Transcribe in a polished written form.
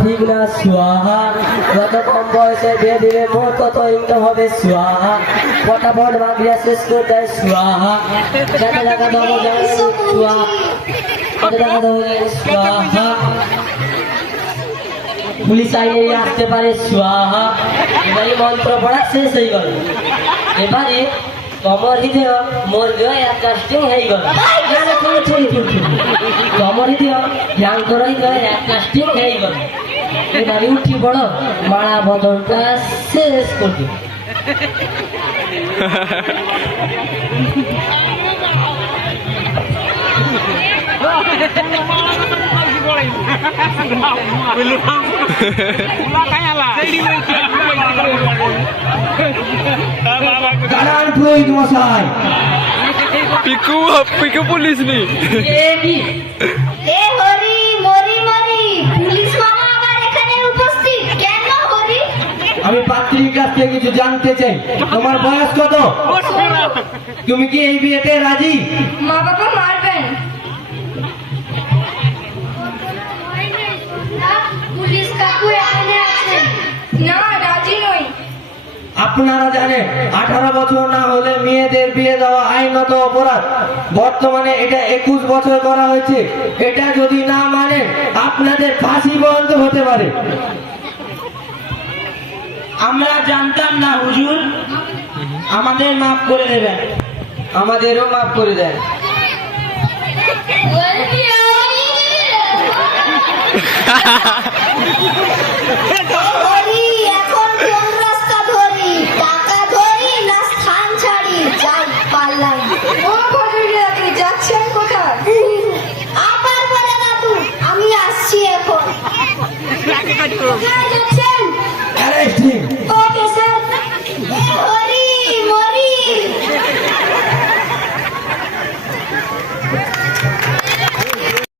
ঠিক না সোহা যত কম বয়সে বিয়ে দিবে মোর তত ইনকাম হবে সোহা ফটাফট বাগিয়া শেষ করে দেয় সোহা কত টাকা দেবো সোহা কত টাকা দেবো সোহা পুলিশ আইনে আসতে পারে সোহা এবারে মন্ত্র পড়া শেষ হয়ে গেল এবারে তোমার হৃদয় মোর হৃদয় এক কাস্টিং হয়ে গেল তোমার হৃদয় ইয়াঙ্কর হৃদয় এক কাস্টিং হয়ে গেল এবারে উঠি বড় মারা বদলটা শেষ করবে পিকু পুলিশ নি আমি পাত্রীর কাছ থেকে কিছু জানতে চাই তোমার বয়স কত তুমি কি এই বিয়েতে রাজি মা বাবা মারবেন পুলিশ কাকু এখানে আছেন না রাজি নই আপনারা জানেন 18 বছর না হলে মেয়েদের বিয়ে দেওয়া আইনত অপরাধ বর্তমানে এটা 21 বছর করা হয়েছে এটা যদি না মানেন আপনাদের ফাঁসি পর্যন্ত হতে পারে আমরা জানতাম না হুজুর আমাদের মাফ করে দেবেন আমাদেরও মাফ করে দেন এখন কোন রাস্তা ধরি টাকা ধরি না স্থান ছাড়ি যাই পাল্লাই ও ভদ্রলোক আপনি যাচ্ছেন কোথায় আবার বলে দাদু আমি আসছি এখন